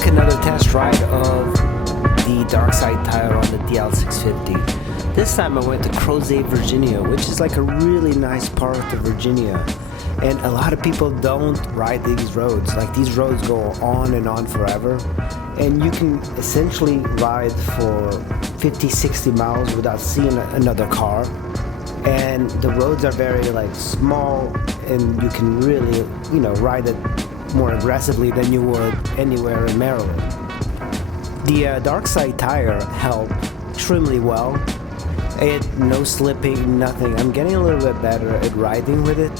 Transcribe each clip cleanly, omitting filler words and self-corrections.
back, another test ride of the darkside tire on the DL650. This time I went to Crozet, Virginia, which is like a really nice part of Virginia. And a lot of people don't ride these roads. Like, these roads go on and on forever. And you can essentially ride for 50-60 miles without seeing another car. And the roads are very like small, and you can really, ride it more aggressively than you would anywhere in Maryland. The darkside tire held extremely well. No slipping, nothing. I'm getting a little bit better at riding with it.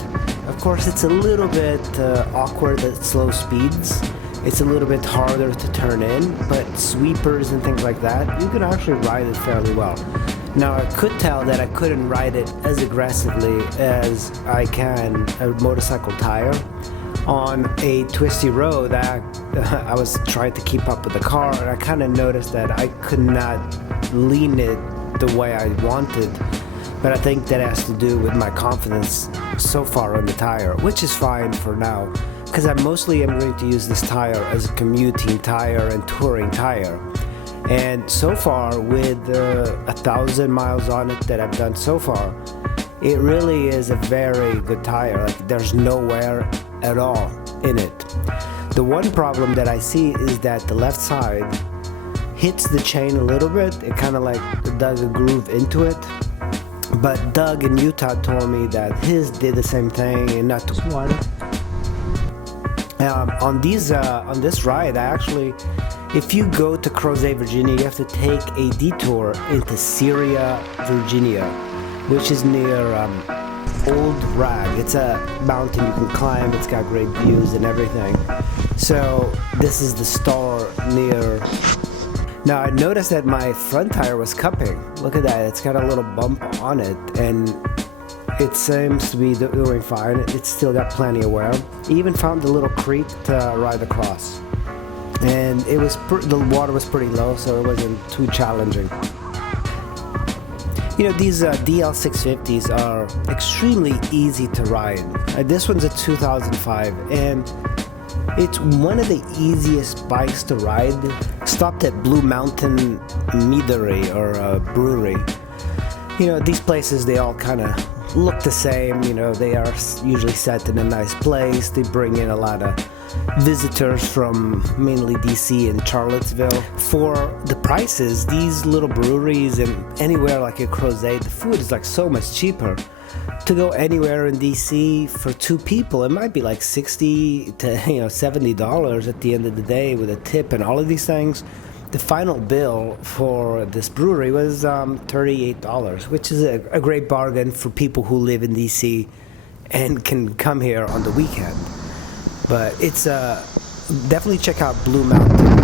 Of course, it's a little bit awkward at slow speeds. It's a little bit harder to turn in, but sweepers and things like that, you can actually ride it fairly well. Now, I could tell that I couldn't ride it as aggressively as I can a motorcycle tire. On a twisty road, I was trying to keep up with the car, and I kind of noticed that I could not lean it the way I wanted. But I think that has to do with my confidence so far on the tire, which is fine for now, because I mostly am going to use this tire as a commuting tire and touring tire. And so far, with 1,000 miles on it that I've done so far, it really is a very good tire. Like, there's no wear at all in it. The one problem that I see is that the left side hits the chain a little bit. It kind of like dug a groove into it. But Doug in Utah told me that his did the same thing, and not too water. On this ride, if you go to Crozet, Virginia, you have to take a detour into Syria, Virginia, which is near Old Rag. It's a mountain you can climb. It's got great views and everything. So this is the store near. Now, I noticed that my front tire was cupping. Look at that. It's got a little bump on it, and it seems to be doing fine. It's still got plenty of wear. Even found a little creek to ride across. And it was the water was pretty low, so it wasn't too challenging. These DL650s are extremely easy to ride. This one's a 2005, and it's one of the easiest bikes to ride. Stopped at Blue Mountain Meadery or brewery. These places, they all kind of look the same. They are usually set in a nice place. They bring in a lot of visitors from mainly DC and Charlottesville. For the prices, these little breweries and anywhere like a Crozet, the food is like so much cheaper. To go anywhere in DC for two people, it might be like $60 to $70 at the end of the day with a tip and all of these things. The final bill for this brewery was $38, which is a great bargain for people who live in DC and can come here on the weekend. But it's definitely check out Blue Mountain Brewery.